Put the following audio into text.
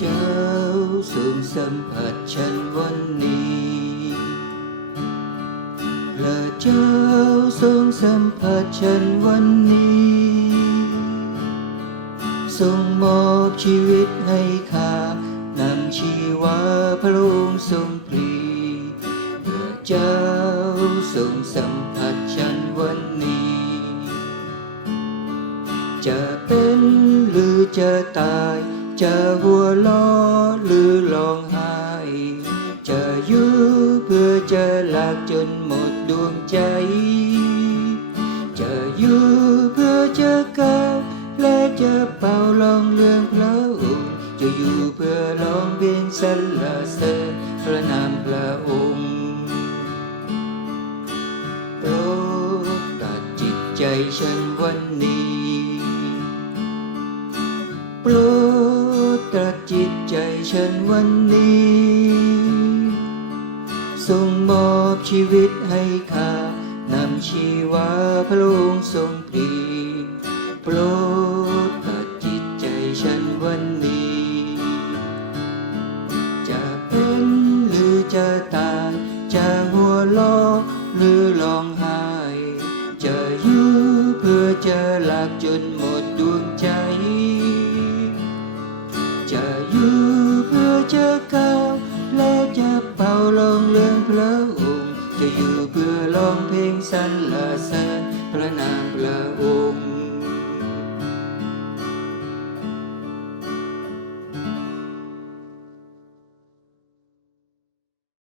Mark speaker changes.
Speaker 1: เจ้าทรงสัมผัสฉันวันนี้พระเจ้าทรงสัมผัสฉันวันนี้ทรงมอบชีวิตให้ข้านำชีวาพระองค์ทรงปลีพระเจ้าทรงสัมผัสฉันวันนี้ จะเป็นหรือจะตาย จะหัวล้อหรือร้องไห้ จะอยู่เพื่อจะหลักจนหมดดวงใจ จะอยู่เพื่อจะกาและจะเป่าลองเรื่องพระองค์ จะอยู่เพื่อร้องเพลงสรรเสริญพระนามพระองค์โปรดตัดจิตใจฉันวันนี้ โปรด ตัดจิตใจฉันวันนี้ทรงมอบชีวิตให้ข้านำชีวาพระองค์ทรงปลีโปรดตัดจิตใจฉันวันนี้ จะเป็นหรือจะตาย จะหัวเราะหรือร้องไห้ จะอยู่เพื่อจะหลักจนหมด จะก้าวและจะเป่าลองเรื่องพระองค์ จะอยู่เพื่อลองเพลงสรรเสริญพระนามพระองค์